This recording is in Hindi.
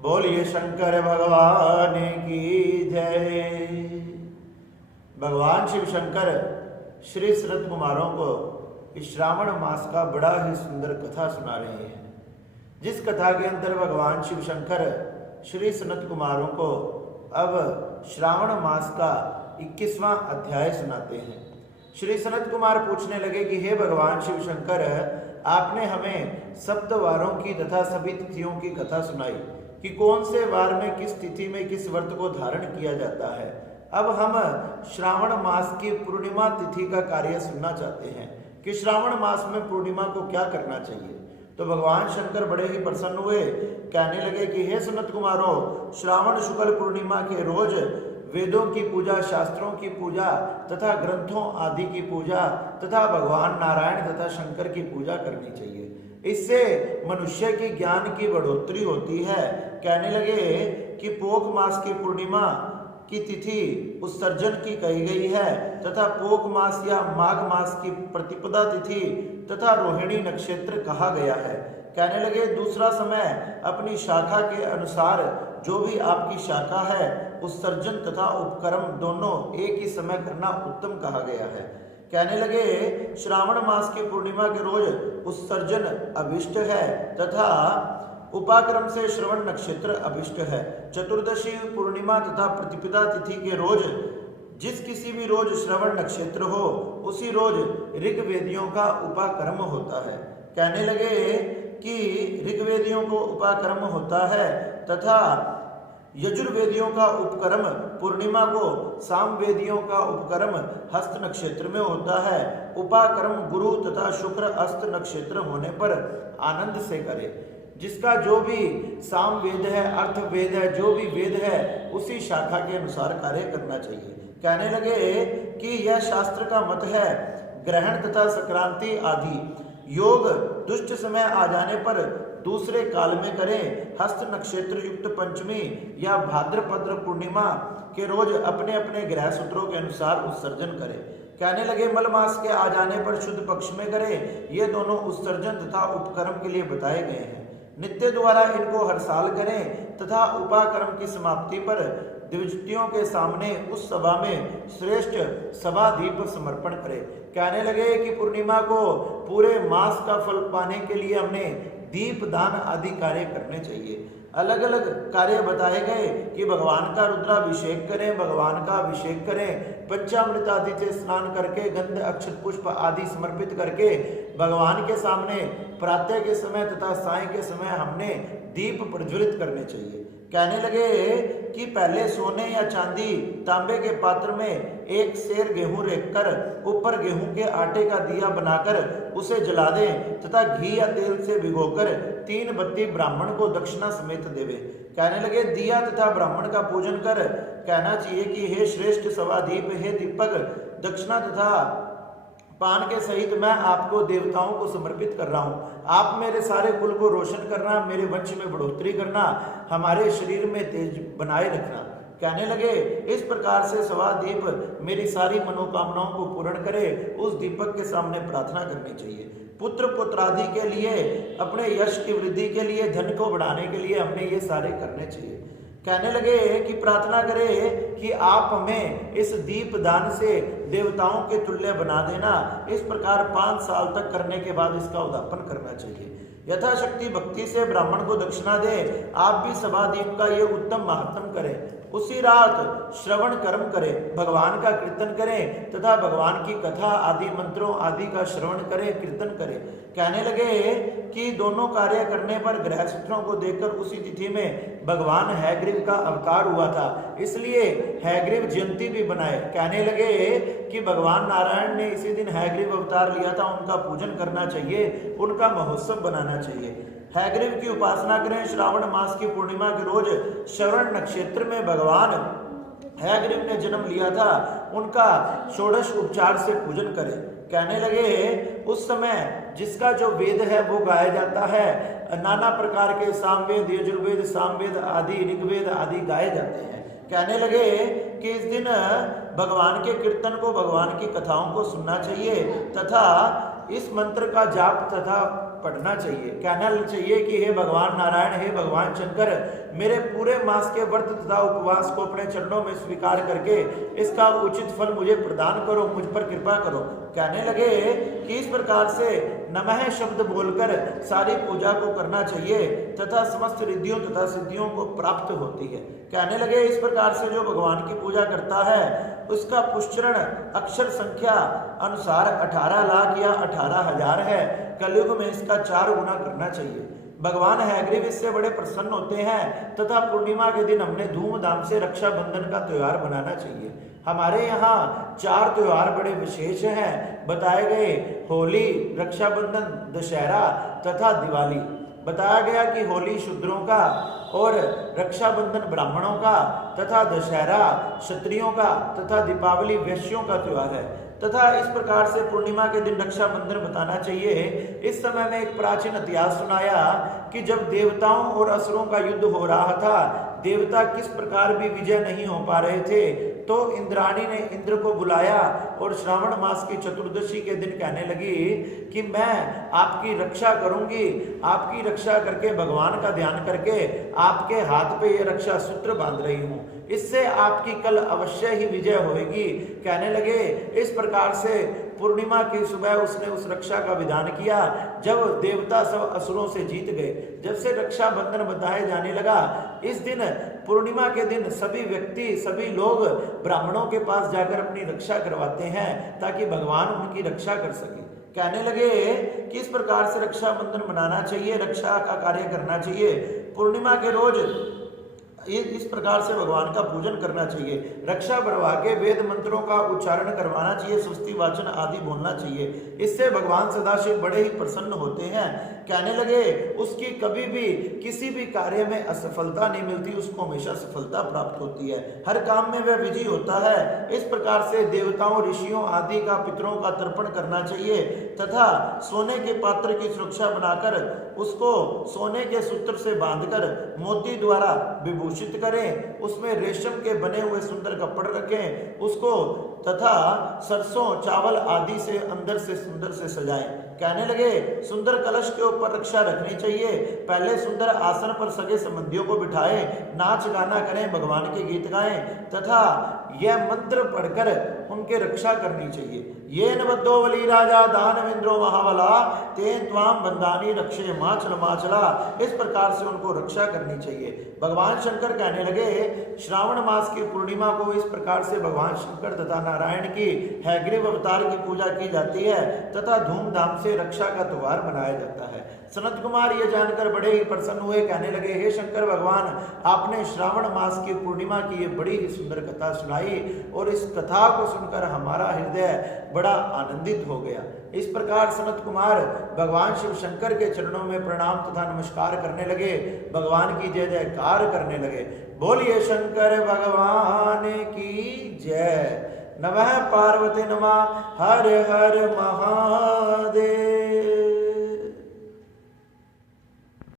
बोलिए शंकर भगवान की जय। भगवान शिव शंकर श्री सनत कुमारों को इस श्रावण मास का बड़ा ही सुंदर कथा सुना रहे हैं, जिस कथा के अंदर भगवान शिव शंकर श्री सनत कुमारों को अब श्रावण मास का 21वां अध्याय सुनाते हैं। श्री सनत कुमार पूछने लगे कि हे भगवान शिव शंकर, आपने हमें सप्तवारों की तथा सभी तिथियों की कथा सुनाई कि कौन से वार में किस तिथि में किस व्रत को धारण किया जाता है। अब हम श्रावण मास की पूर्णिमा तिथि का कार्य सुनना चाहते हैं कि श्रावण मास में पूर्णिमा को क्या करना चाहिए। तो भगवान शंकर बड़े ही प्रसन्न हुए, कहने लगे कि हे सनत कुमारों, श्रावण शुक्ल पूर्णिमा के रोज वेदों की पूजा, शास्त्रों की पूजा तथा ग्रंथों आदि की पूजा तथा भगवान नारायण तथा शंकर की पूजा करनी चाहिए। इससे मनुष्य की ज्ञान की बढ़ोतरी होती है। कहने लगे कि पोख मास की पूर्णिमा की तिथि उत्सर्जन की कही गई है तथा पोख मास या माघ मास की प्रतिपदा तिथि तथा रोहिणी नक्षत्र कहा गया है। कहने लगे दूसरा समय अपनी शाखा के अनुसार जो भी आपकी शाखा है उत्सर्जन तथा उपक्रम दोनों एक ही समय करना उत्तम कहा गया है। कहने लगे श्रावण मास की पूर्णिमा के रोज उत्सर्जन अभिष्ट है तथा उपाक्रम से श्रवण नक्षत्र अभिष्ट है। चतुर्दशी पूर्णिमा तथा प्रतिपदा तिथि के रोज जिस किसी भी रोज श्रवण नक्षत्र हो उसी रोज ऋग्वेदियों का उपाक्रम होता है। कहने लगे कि ऋग्वेदियों को उपाक्रम होता है तथा यजुर्वेदियों का उपक्रम पूर्णिमा को, सामवेदियों का उपक्रम हस्त नक्षत्र में होता है। उपाक्रम गुरु तथा शुक्र हस्त नक्षत्र होने पर आनंद से करे। जिसका जो भी सामवेद है, अर्थवेद है, जो भी वेद है उसी शाखा के अनुसार कार्य करना चाहिए। कहने लगे कि यह शास्त्र का मत है। ग्रहण तथा संक्रांति आदि योग दुष्ट समय आ जाने पर दूसरे काल में करें। हस्त नक्षत्र युक्त पंचमी या भाद्रपद पूर्णिमा के रोज अपने अपने ग्रह सूत्रों के अनुसार उत्सर्जन करें। कहने लगे मल मास के आ जाने पर शुद्ध पक्ष में करें। ये दोनों उत्सर्जन तथा उपक्रम के लिए बताए गए हैं। नित्य द्वारा इनको हर साल करें तथा उपाक्रम की समाप्ति पर द्विजतियों के सामने उस सभा में श्रेष्ठ सभा दीप समर्पण करें। कहने लगे कि पूर्णिमा को पूरे मास का फल पाने के लिए हमने दीप दान आदि कार्य करने चाहिए। अलग अलग कार्य बताए गए कि भगवान का रुद्राभिषेक करें, भगवान का अभिषेक करें, पंचामृत आदि से स्नान करके गंध अक्षत पुष्प आदि समर्पित करके भगवान के सामने प्रातः के समय तथा साय के समय हमने दीप प्रज्वलित करने चाहिए। कहने लगे कि पहले सोने या चांदी तांबे के पात्र में एक सेर गेहूं रखकर ऊपर गेहूं के आटे का दिया बनाकर उसे जला दें तथा घी या तेल से भिगोकर 3 बत्ती ब्राह्मण को दक्षिणा समेत देवे। कहने लगे दिया तथा ब्राह्मण का पूजन कर कहना चाहिए कि हे श्रेष्ठ सवादीप, हे दीपक, दक्षिणा तथा पान के सहित मैं आपको देवताओं को समर्पित कर रहा हूँ। आप मेरे सारे कुल को रोशन करना, मेरे वंश में बढ़ोतरी करना, हमारे शरीर में तेज बनाए रखना। कहने लगे इस प्रकार से सवादीप मेरी सारी मनोकामनाओं को पूर्ण करे। उस दीपक के सामने प्रार्थना करनी चाहिए। पुत्र पुत्रादि के लिए, अपने यश की वृद्धि के लिए, धन को बढ़ाने के लिए हमने ये सारे करने चाहिए। कहने लगे कि प्रार्थना करें कि आप हमें इस दीप दान से देवताओं के तुल्य बना देना। इस प्रकार 5 साल तक करने के बाद इसका उद्यापन करना चाहिए। यथाशक्ति भक्ति से ब्राह्मण को दक्षिणा दें। आप भी सभादीप का ये उत्तम महात्म करें। उसी रात श्रवण कर्म करें, भगवान का कीर्तन करें तथा भगवान की कथा आदि मंत्रों आदि का श्रवण करें, कीर्तन करें। कहने लगे कि दोनों कार्य करने पर ग्रह सूत्रों को देखकर उसी तिथि में भगवान हैग्रीव का अवतार हुआ था, इसलिए हैग्रीव जयंती भी बनाए। कहने लगे कि भगवान नारायण ने इसी दिन हैग्रीव अवतार लिया था, उनका पूजन करना चाहिए, उनका महोत्सव बनाना चाहिए। हैग्रीव की उपासना करें। श्रावण मास की पूर्णिमा के रोज श्रवण नक्षत्र में भगवान हैग्रीव ने जन्म लिया था, उनका षोडश उपचार से पूजन करें। कहने लगे उस समय जिसका जो वेद है वो गाया जाता है। नाना प्रकार के सामवेद, यजुर्वेद, सामवेद आदि, ऋग्वेद आदि गाए जाते हैं। कहने लगे कि इस दिन भगवान के कीर्तन को, भगवान की कथाओं को सुनना चाहिए तथा इस मंत्र का जाप तथा पढ़ना चाहिए, कहना चाहिए कि हे भगवान नारायण, हे भगवान शंकर, मेरे पूरे मास के व्रत तथा उपवास को अपने चरणों में स्वीकार करके इसका उचित फल मुझे प्रदान करो, मुझ पर कृपा करो। कहने लगे कि इस प्रकार से नमः शब्द बोलकर सारी पूजा को करना चाहिए तथा समस्त रिद्धियों तथा सिद्धियों को प्राप्त होती है। कहने लगे इस प्रकार से जो भगवान की पूजा करता है उसका पुष्चरण अक्षर संख्या अनुसार 18 लाख या 18,000 है। कलयुग में इसका 4 गुना करना चाहिए। भगवान हैग्रीव इससे बड़े प्रसन्न होते हैं तथा पूर्णिमा के दिन हमने धूमधाम से रक्षाबंधन का त्योहार मनाना चाहिए। हमारे यहाँ 4 त्योहार बड़े विशेष हैं बताए गए, होली, रक्षाबंधन, दशहरा तथा दिवाली। बताया गया कि होली शूद्रों का और रक्षाबंधन ब्राह्मणों का तथा दशहरा क्षत्रियों का तथा दीपावली वैश्यों का त्योहार है तथा इस प्रकार से पूर्णिमा के दिन रक्षाबंधन बताना चाहिए। इस समय में एक प्राचीन इतिहास सुनाया कि जब देवताओं और असुरों का युद्ध हो रहा था, देवता किस प्रकार भी विजय नहीं हो पा रहे थे, तो इंद्राणी ने इंद्र को बुलाया और श्रावण मास की चतुर्दशी के दिन कहने लगी कि मैं आपकी रक्षा करूंगी, आपकी रक्षा करके भगवान का ध्यान करके आपके हाथ पे ये रक्षा सूत्र बांध रही हूं, इससे आपकी कल अवश्य ही विजय होगी। कहने लगे इस प्रकार से पूर्णिमा की सुबह उसने उस रक्षा का विधान किया। जब देवता सब असुरों से जीत गए, जब से रक्षाबंधन बताया जाने लगा, इस दिन पूर्णिमा के दिन सभी व्यक्ति, सभी लोग ब्राह्मणों के पास जाकर अपनी रक्षा करवाते हैं ताकि भगवान उनकी रक्षा कर सके। कहने लगे कि इस प्रकार से रक्षाबंधन मनाना चाहिए, रक्षा का कार्य करना चाहिए। पूर्णिमा के रोज इस प्रकार से भगवान का पूजन करना चाहिए। रक्षा बढ़वा के वेद मंत्रों का उच्चारण करवाना चाहिए, स्वस्ति वाचन आदि बोलना चाहिए। इससे भगवान सदाशिव बड़े ही प्रसन्न होते हैं। कहने लगे उसकी कभी भी किसी भी कार्य में असफलता नहीं मिलती, उसको हमेशा सफलता प्राप्त होती है, हर काम में वह विजयी होता है। इस प्रकार से देवताओं, ऋषियों आदि का, पितरों का तर्पण करना चाहिए तथा सोने के पात्र की सुरक्षा बनाकर उसको सोने के सूत्र से बांधकर मोती द्वारा विभूषित करें, उसमें रेशम के बने हुए सुंदर कपड़े रखें उसको तथा सरसों, चावल आदि से अंदर से सुंदर से सजाएं। कहने लगे सुंदर कलश के ऊपर रक्षा रखनी चाहिए। पहले सुंदर आसन पर सगे संबंधियों को बिठाएं, नाच गाना करें, भगवान के गीत गाएं तथा यह मंत्र पढ़कर उनके रक्षा करनी चाहिए। ये नबद्धो बलि राजा दानवेंद्रो महाबला तेन त्वाम बंदानी रक्षे माचल माचला। इस प्रकार से उनको रक्षा करनी चाहिए। भगवान शंकर कहने लगे श्रावण मास की पूर्णिमा को इस प्रकार से भगवान शंकर तथा नारायण की हैग्रीव अवतार की पूजा की जाती है तथा धूमधाम से रक्षा का त्योहार मनाया जाता है। सनत कुमार ये जानकर बड़े ही प्रसन्न हुए। कहने लगे हे शंकर भगवान, आपने श्रावण मास की पूर्णिमा की ये बड़ी ही सुंदर कथा सुनाई और इस कथा को सुनकर हमारा हृदय बड़ा आनंदित हो गया। इस प्रकार सनत कुमार भगवान शिव शंकर के चरणों में प्रणाम तथा नमस्कार करने लगे, भगवान की जय जयकार करने लगे। बोलिए शंकर भगवान की जय। नमः पार्वती नमः। हर हर महादेव।